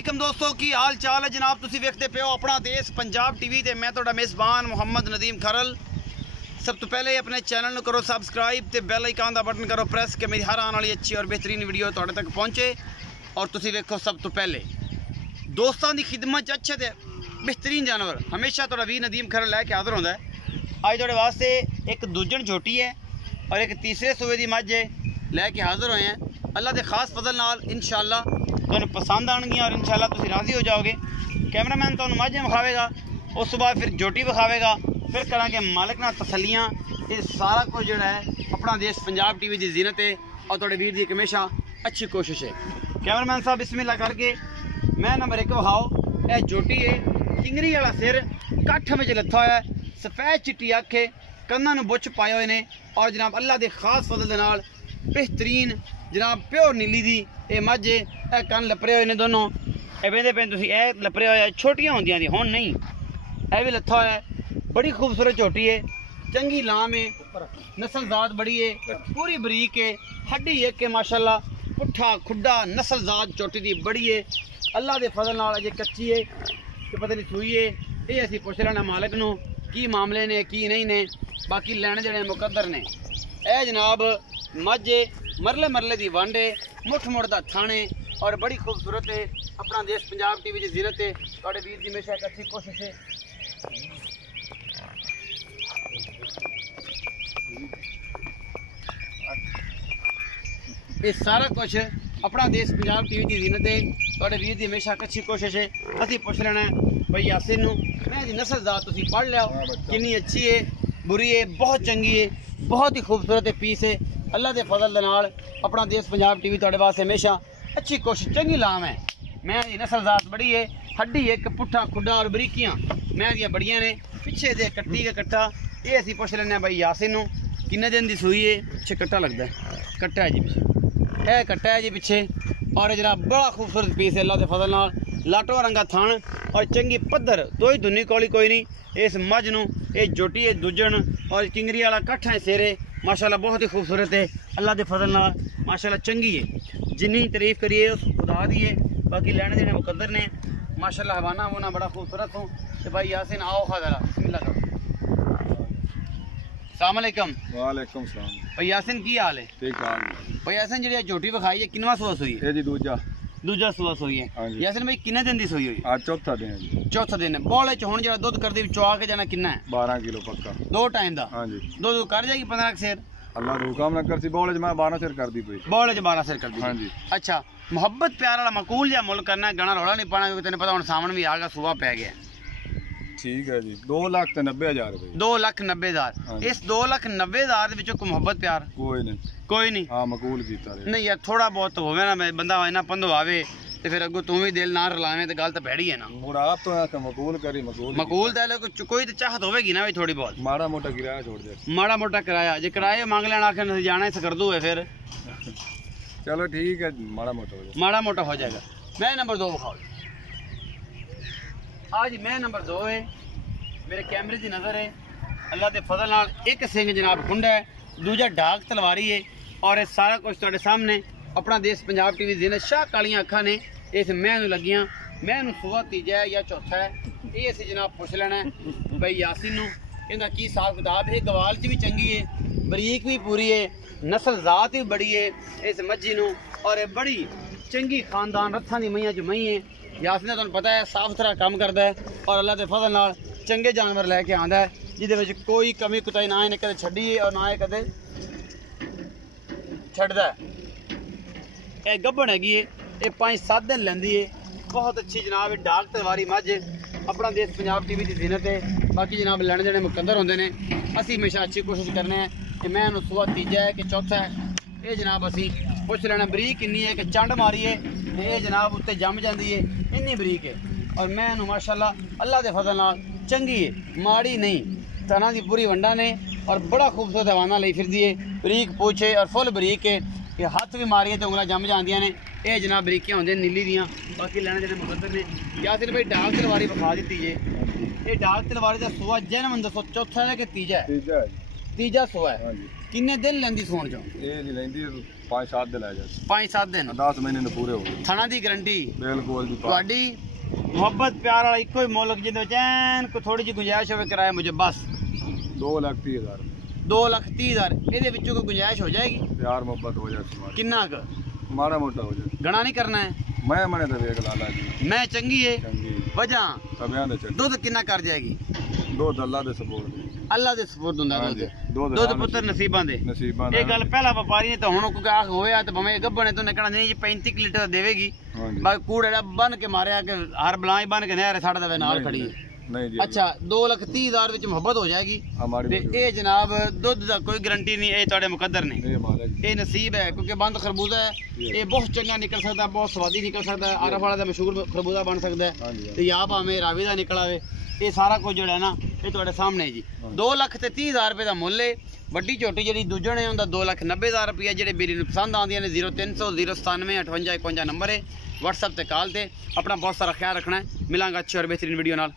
वालेकुम दोस्तों की हाल चाल है जनाब। तुसी वेखते पे हो अपना देश पंजाब टीवी ते मैं तुहाडा मेज़बान मुहम्मद नदीम खरल। सब तो पहले अपने चैनल को करो सबसक्राइब ते बेल आइकन का बटन करो प्रेस कि मेरी हर आने वाली अच्छी और बेहतरीन वीडियो तुहाडे तक पहुँचे। और तुसी वेखो सब तो पहले दोस्तों की खिदमत अच्छे ते बेहतरीन जानवर हमेशा तुहाडा वीर नदीम खरल लैके हाज़र होंदा है। अज तुहाडे वास्ते एक दूजन झोटी है और एक तीसरे सूबे की मझ लैके हाज़र हुए हैं। अल्लाह के खास फजल नाल इंशाअल्लाह तुहानू पसंद आएगी और इंशाअल्लाह तुसी राज़ी हो जाओगे। कैमरामैन तुहानू मझ विखावेगा, उस बाद फिर झोटी विखावेगा, फिर करांगे मालिक नाल तसल्लियां। ये सारा कुछ जो है अपना देश पंजाब टीवी की जीनत है और तुहाडे वीर की हमेशा अच्छी कोशिश है। कैमरामैन साहब बिस्मिल्लाह करके मैं नंबर 1 विखाओ। यह झोटी है, चिंगरी वाला सिर, कट्ठ में लत्था हुआ है, सफेद चिट्टी अख है, कन्ना नूं बुछ पाए हुए ने और जनाब अल्लाह के खास फजल दे नाल बेहतरीन जनाब प्योर नीली दी ये मझ है। यह कन लपरे हुए ने दोनों, ये वेंदे पे तुसीं ए लपरे हुए छोटियां होंदियां दी हुण नहीं, यह भी लत्था हुआ है। बड़ी खूबसूरत झोटी है, चंगी लाम है, नस्लजात बड़ी है, पूरी बरीक है, हड्डी एक है माशाल्लाह, पुट्ठा खुड्डा नस्लजात झोटी दी बड़ी है। अल्लाह के फजल नाल अजे कच्ची है कि पता नहीं सूई है। ये असीं पुछ लेना मालिक नूं की मामले ने की नहीं ने, बाकी लैने जेह्ड़े मुकद्दर ने। यह जनाब मझ मरले मरले की वंड है, मुठ मुड़ दा थाने और बड़ी खूबसूरत है। अपना देश पंजाब टीवी की जीनत है, तुहाडे वीर की हमेशा एक अच्छी कोशिश है। ये सारा कुछ अपना देश पंजाब टीवी की जीनत है, तुहाडे वीर की हमेशा एक अच्छी कोशिश है। असीं पुछ लेना है भाई यासिन नूं, मैं दी नस्ल जात तुसीं पढ़ लिया कितनी अच्छी है, बुरी है, बहुत चंगी है, बहुत ही खूबसूरत है पीस है। अल्लाह के फजल दे नाल अपना देश पंजाब टीवी तुहाडे वास्ते हमेशा अच्छी कोशिश, चंगी लाम है। मैं दी नस्ल जात बड़ी है, हड्डी एक, पुट्ठा खुड्डा और बरीकियां मैं दियां बड़ियां ने। पिछे दे कट्टी के कट्टा ये असीं पुछ लैने भाई यासिन नूं किन्ने दिन की सूई है। पिछे कट्टा लगता है, कट्टा है जी पिछे, यह कट्टा है जी पिछे और जनाब बड़ा खूबसूरत पीस है। अल्लाह के फजल नाल लाटो रंगा थान और चंगी पद्धर, दो ही धुनी कौली कोई नहीं। इस मझ नूं ये झोटी है दूजन और चिंगरी वाला कट्ठ है सिरे माशाल्लाह बहुत ही खूबसूरत है। अल्लाह के फजल नाल माशाल्लाह चंगी है, जिन्नी तारीफ करिए उस खुदा दी है। बाकी लैने देने मुकद्दर ने माशाल्लाह, हवाना होना बड़ा खूबसूरत हो। तो भाई यासिन आओ खा जरा बिस्मिल्लाह करो। अस्सलाम वालेकुम। वालेकुम सलाम। भाई यासिन की हाल है? ठीक ठाक। भाई यासिन जी झोटी विखाई है किनवा सूआ सूई है? जी दूजा सूआ सूई है। यासिन भाई किन्ने दिन की सूई हुई? आज चौथा दिन है। चौथा दिन है। बौले च हुण जेड़ा दुध करदी चुआ के जाना किन्ना है? 12 किलो पक्का, 2 टाइम दा। हां जी दुध कर जाएगी 15 सेर अल्लाह रू काम ना करसी। बौले च मैं 12 सेर कर दी पई, बौले च 12 सेर कर दी। हां जी। अच्छा मोहब्बत प्यार वाला मकूल या मुल करना, गाना रौला नहीं पाना क्योंकि तेने पता हुण सावन भी आ गया, सूआ पै गया। ठीक है जी। 2,90,000 रुपए। 2,90,000। इस 2,90,000 विचों कोई मोहब्बत प्यार कोई नहीं। हाँ मकूल कीता नहीं यार, थोड़ा बहुत तो होवे ना, मैं बंदा इन्ना पंधो आवे ते फिर अगो तू भी दिल ना रलावे ते गल तो भैड़ी है ना। मुड़ा आप तो मकूल करी, मकूल दा कोई तो चाहत होवेगी ना भाई थोड़ी बहुत। माड़ा मोटा किराया छोड़ दे, माड़ा मोटा किराया जे किराए मांग लेना आखिर जाना ही सकरदू है फिर। चलो ठीक है, माड़ा मोटा हो जाएगा। मैं नंबर 2 विखाओ। आज मैं नंबर 2 है, मेरे कैमरे की नज़र है। अल्लाह के फजल नाल एक सिंह जनाब खुंडा है, दूजा ढाक तलवारी है और ये सारा कुछ तुहाडे सामने अपना देश पंजाब टीवी जीनत। शाह कालियां अखां ने इस मैं नूं लगियां। मैं नूं सूआ तीजा है या चौथा है, ये असीं जनाब पुछ लेना है भाई यासिन नूं इहदा की हिसाब किताब है। गवाल च भी चंगी है, बरीक भी पूरी है, नस्ल जात भी बड़ी है इस मज्जी नूं और ये बड़ी चंगी खानदान रथां दी मईयां च मई है। यासिन तुहानूं पता है साफ सुथरा काम करता है और अल्लाह के फजल नाल चंगे जानवर लैके आंदा है, जिहदे विच कोई कमी कुताई ना इहने कदे छड्डी है और ना ही कदे छड्डदा है। यह गब्बन हैगी है, ये 5-7 दिन लैंदी है, बहुत अच्छी जनाब डाक तलवारी मझ अपना देश पंजाब टीवी की जीनत है। बाकी जनाब लैने देने मुकद्दर होंदे ने, असीं हमेशा अच्छी कोशिश करने हैं कि मैं नूं सूआ तीजा है कि चौथा है। ये जनाब असीं पुछ लेना बरीक किन्नी है कि चंड मारी है, ये जनाब उत्ते जम जाती है, इन्नी बरीक है और मैं नूं माशाल्लाह अल्लाह के फजल नाल चंगी है, माड़ी नहीं। तना की पूरी वंडा ने और बड़ा खूबसूरत हवाना ली फिरदी है, बरीक पूछ है और फुल बरीक है कि हाथ भी मारिए तो उंगलां जम जांदियां ने। ये जनाब बरीकियां होंदियां नीली दियां। बाकी लैने देने मुकद्दर ने। यासिन भाई डाक तलवारी विखा दी है, ये डाक तलवारी का सूआ जन्म दसो चौथा है कि तीजा है? ਤੀਜਾ ਸੂਆ ਹੈ। ਹਾਂਜੀ ਕਿੰਨੇ ਦਿਨ ਲੈਂਦੀ ਸੌਣ ਚੋਂ? ਇਹ ਜੀ ਲੈਂਦੀ 5-7 ਦਿਨ ਲੈ ਜਾ 5-7 ਦਿਨ। 10 ਮਹੀਨੇ ਨੂੰ ਪੂਰੇ ਹੋ ਗਏ ਥਣਾ ਦੀ ਗਰੰਟੀ ਬਿਲਕੁਲ ਜੀ। ਤੁਹਾਡੀ ਮੁਹੱਬਤ ਪਿਆਰ ਵਾਲਾ ਇੱਕੋ ਹੀ ਮੁੱਲ ਜਿਹਦੇ ਵਿੱਚ ਐਨ ਕੋਈ ਥੋੜੀ ਜਿਹੀ ਗੁੰਜਾਇਸ਼ ਹੋਵੇ ਕਿਰਾਇਆ ਮੁਝੇ ਬਸ 2,30,000 2,30,000। ਇਹਦੇ ਵਿੱਚੋਂ ਕੋਈ ਗੁੰਜਾਇਸ਼ ਹੋ ਜਾਏਗੀ? ਪਿਆਰ ਮੁਹੱਬਤ ਹੋ ਜਾਏ ਕਿੰਨਾ ਕੁ? ਮਾੜਾ ਮੋਟਾ ਹੋ ਜਾਏ। ਗਣਾ ਨਹੀਂ ਕਰਨਾ ਹੈ। ਮੈਂ ਮਨੇ ਤਾਂ ਵੇਖ ਲਾਲਾ ਜੀ ਮੈਂ ਚੰਗੀ ਏ ਚੰਗੀ ਵਜ੍ਹਾ ਸਭਿਆਂ ਦੇ ਚੱਲ ਦੁੱਧ ਕਿੰਨਾ ਕਰ ਜਾਏਗੀ? ਦੋ ਦੱਲਾ ਦੇ ਸਪੋਰਟ ਅੱਲਾ ਦੇ ਸਪੁਰਦ ਹੁੰਦਾ ਦੁੱਧ। ਦੁੱਧ ਦੁੱਧ ਪੁੱਤਰ ਨਸੀਬਾਂ ਦੇ। ਨਸੀਬਾਂ ਇਹ ਗੱਲ ਪਹਿਲਾ ਵਪਾਰੀ ਨੇ ਤਾਂ ਹੁਣ ਕੋਈ ਆਖ ਹੋਇਆ ਤੇ ਭਾਵੇਂ ਗੱਭਣੇ ਤੋਂ ਨਿਕਲਣਾ ਨਹੀਂ ਜੀ 35 ਲੀਟਰ ਦੇਵੇਗੀ। ਹਾਂਜੀ ਬਾਕੀ ਕੂੜ ਜਿਹੜਾ ਬਨ ਕੇ ਮਾਰਿਆ ਕਿ ਹਰ ਬਲਾਂ ਹੀ ਬਨ ਕੇ ਨਹਿਰ ਸਾਡਾ ਦਾ ਨਾਲ ਖੜੀ ਹੈ। ਨਹੀਂ ਜੀ ਅੱਛਾ 2,30,000 ਵਿੱਚ ਮੁਹੱਬਤ ਹੋ ਜਾਏਗੀ ਹਮਾਰੀ ਤੇ ਇਹ ਜਨਾਬ ਦੁੱਧ ਦਾ ਕੋਈ ਗਰੰਟੀ ਨਹੀਂ। ਇਹ ਤੁਹਾਡੇ ਮੁਕੱਦਰ ਨੇ, ਇਹ ਮਾਲਕ ਇਹ ਨਸੀਬ ਹੈ ਕਿਉਂਕਿ ਬੰਦ ਖਰਬੂਜ਼ਾ ਹੈ। ਇਹ ਬਹੁਤ ਚੰਗਾ ਨਿਕਲ ਸਕਦਾ, ਬਹੁਤ ਸਵਾਦੀ ਨਿਕਲ ਸਕਦਾ, ਆਰਫ ਵਾਲਾ ਦਾ ਮਸ਼ਹੂਰ ਖਰਬੂਜ਼ਾ ਬਣ ਸਕਦਾ ਹੈ ਹਾਂਜੀ ਤੇ ਜਾਂ ਭਾਵੇਂ ਰਾਵੀ ਦਾ ਨਿਕਲ ਆਵੇ। ਇਹ ਸਾਰਾ ਕੁਝ ਜਿਹੜਾ ਨਾ ਇਹ ਤੁਹਾਡੇ ਸਾਹਮਣੇ ਹੈ ਜੀ। 2,30,000 ਰੁਪਏ ਦਾ ਮੁੱਲ ਹੈ। ਵੱਡੀ ਝੋਟੀ ਜਿਹੜੀ ਦੂਜਣ ਹੈ ਉਹਦਾ 2,90,000 ਰੁਪਏ। ਜਿਹੜੇ ਮੇਰੀ ਨੂੰ ਪਸੰਦ ਆਉਂਦੀਆਂ ਨੇ 0300 097 58 51 ਨੰਬਰ ਹੈ। WhatsApp ਤੇ ਕਾਲ ਤੇ। ਆਪਣਾ ਬਹੁਤ ਸਾਰਾ ਖਿਆਲ ਰੱਖਣਾ ਹੈ। ਮਿਲਾਂਗਾ ਅੱਛੀ ਔਰ ਬਿਹਤਰੀਨ ਵੀਡੀਓ ਨਾਲ।